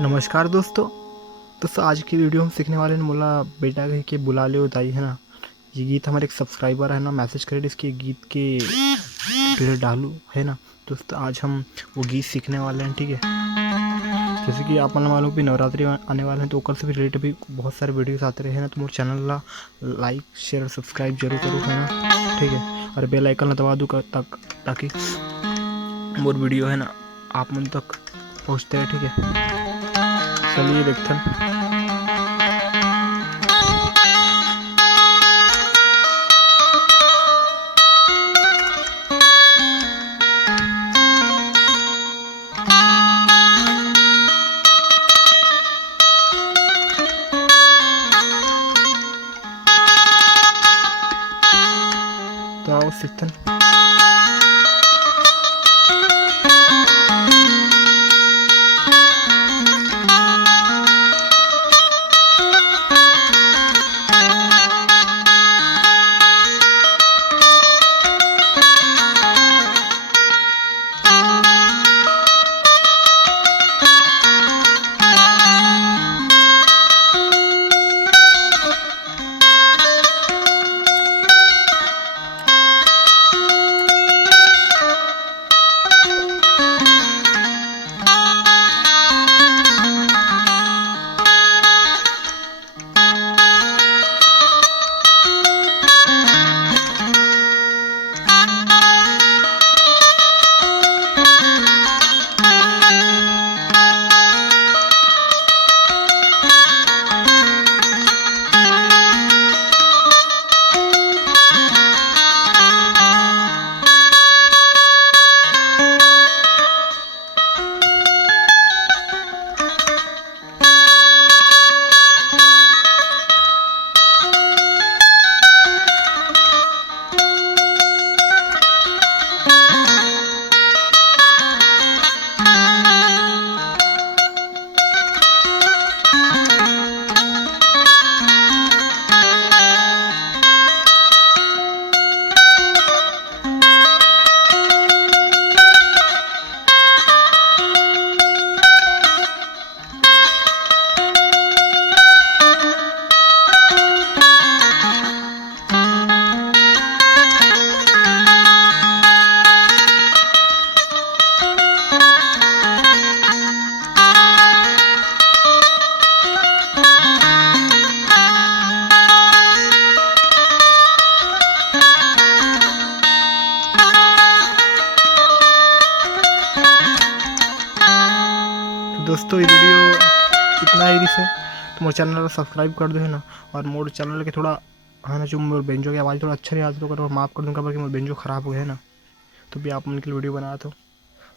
नमस्कार दोस्तों आज की वीडियो हम सीखने वाले हैं बोला बेटा कहीं के बुला ले दाई है ना। ये गीत हमारे एक सब्सक्राइबर है ना मैसेज करे इसके गीत के फिर डालू है ना। दोस्तों आज हम वो गीत सीखने वाले हैं, ठीक है। जैसे कि आप मालूम भी नवरात्रि आने वाले हैं तो ओकर से भी रिलेटेड भी बहुत सारे वीडियोस आते रहे हैं ना। तो मोर चैनल ला लाइक शेयर सब्सक्राइब जरूर करूँ है ना, ठीक है। और बेल आइकन ला दबा दूँ ताकि मोर वीडियो है ना आप मन तक पहुँचते रहे, ठीक है। चलिए देखते हैं। तो आओ सीखते हैं। दोस्तों ये वीडियो इतना ही से तो मोर चैनल सब्सक्राइब कर दो है ना। और मोर चैनल के थोड़ा है ना जो मोर बेंजो की आवाज़ थोड़ा अच्छा नहीं आता तो माफ़ कर दूँगा क्योंकि मोर बेंजो ख़राब हो गया है ना। तो भी आप उनके लिए वीडियो बना तो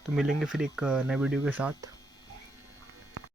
मिलेंगे फिर एक नए वीडियो के साथ।